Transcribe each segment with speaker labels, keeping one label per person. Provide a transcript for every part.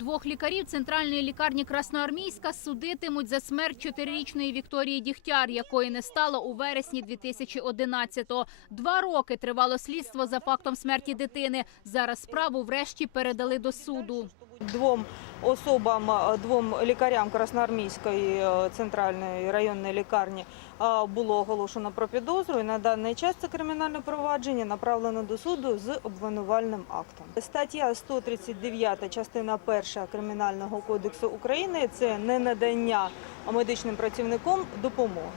Speaker 1: Двох лікарів центральної лікарні Красноармійська судитимуть за смерть чотирирічної Вікторії Дігтяр, якої не стало у вересні 2011-го. Два роки тривало слідство за фактом смерті дитини. Зараз справу врешті передали до суду.
Speaker 2: Двом особам, двом лікарям Красноармійської е, центральної районної лікарні було оголошено про підозру. І на даний час це кримінальне провадження направлено до суду з обвинувальним актом. Стаття 139, частина 1 Кримінального кодексу України це не надання медичним працівникам допомоги.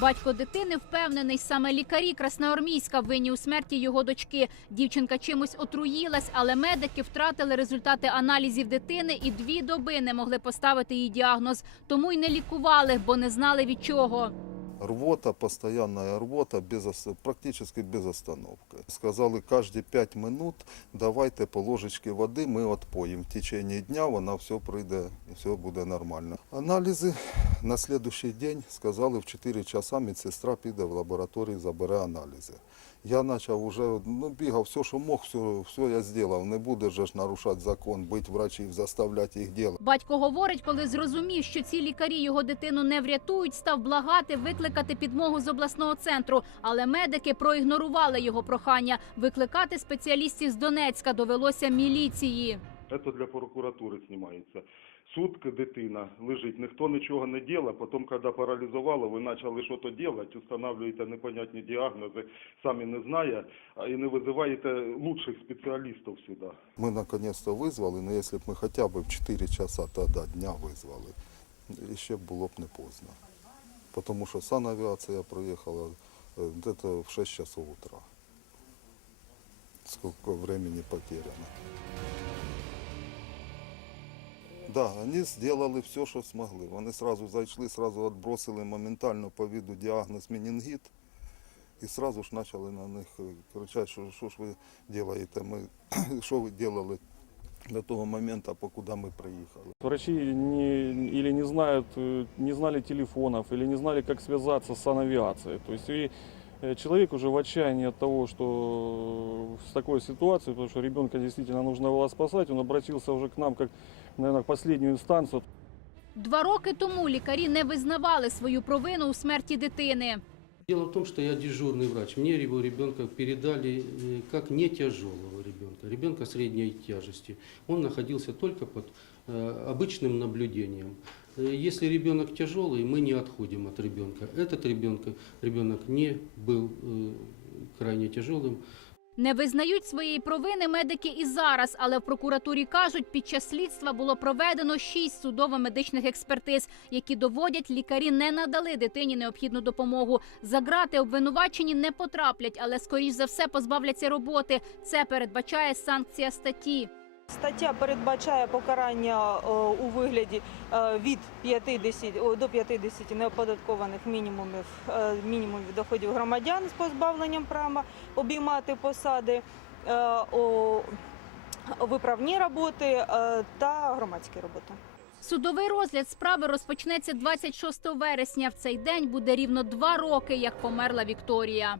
Speaker 1: Батько дитини впевнений, саме лікарі Красноармійська винні у смерті його дочки. Дівчинка чимось отруїлась, але медики втратили результати аналізів дитини і дві доби не могли поставити їй діагноз. Тому й не лікували, бо не знали від чого.
Speaker 3: Рвота, постоянная рвота, без, практически без остановки. Сказали, каждые 5 минут давайте по ложечке води, ми отпоїм. В течение дня вона все пройде і все буде нормально. Аналізи на следующий день сказали, в 4 часа медсестра піде в лабораторію, забере аналізи. Я почав уже, ну, бігав, все, що мог, все, все я зробив. Не буде ж нарушати закон, бити врачів, заставляти їх робити.
Speaker 1: Батько говорить, коли зрозумів, що ці лікарі його дитину не врятують, став благати викликати підмогу з обласного центру. Але медики проігнорували його прохання. Викликати спеціалістів з Донецька довелося міліції.
Speaker 4: Це для прокуратури знімається. Сутки дитина лежить, ніхто нічого не робить, потім, коли паралізувало, ви почали щось робити, встановлюєте непонятні діагнози, самі не знає, а і не визиваєте лучших спеціалістів сюди.
Speaker 3: Мы наконец-то вызвали, но если бы мы хотя бы в 4 часа тогда дня вызвали, еще було б не поздно. Потому что санавиация проехала э, где-то в 6 часов утра. Сколько времени потеряно. Да, они сделали все, що змогли. Вони сразу зайшли, сразу відбросили моментально по виду діагноз менінгіт. І сразу ж почали на них е, кричати, що, що ж ви робите, ми, що ви робили до того моменту, покуди ми приїхали.
Speaker 5: Врачи не, или не знают, э, не знали телефонов, или не знали, как связаться с санавиацией. То есть и э, человек уже в отчаянии от того, что с такой ситуацией, потому что ребенка действительно нужно было спасать, он обратился уже к нам как, наверное, в последнюю инстанцию.
Speaker 1: Два роки тому лікарі не визнавали свою провину у смерті дитини.
Speaker 6: Дело в том, что я дежурный врач. Мне его ребенка передали э, как не тяжелого ребенка, ребенка средней тяжести. Он находился только под э, обычным наблюдением. Э, Если ребенок тяжелый, мы не отходим от ребенка. Этот ребенка, ребенок не был крайне тяжелым.
Speaker 1: Не визнають своєї провини медики і зараз, але в прокуратурі кажуть, під час слідства було проведено шість судово-медичних експертиз, які доводять, лікарі не надали дитині необхідну допомогу. За грати обвинувачені не потраплять, але скоріш за все позбавляться роботи. Це передбачає санкція статті.
Speaker 2: Стаття передбачає покарання е, у вигляді е, від 50 до 50 неоподаткованих мінімумів е, мінімумів доходів громадян з позбавленням права обіймати посади, виправні роботи та громадські роботи.
Speaker 1: Судовий розгляд справи розпочнеться 26 вересня. В цей день буде рівно два роки, як померла Вікторія.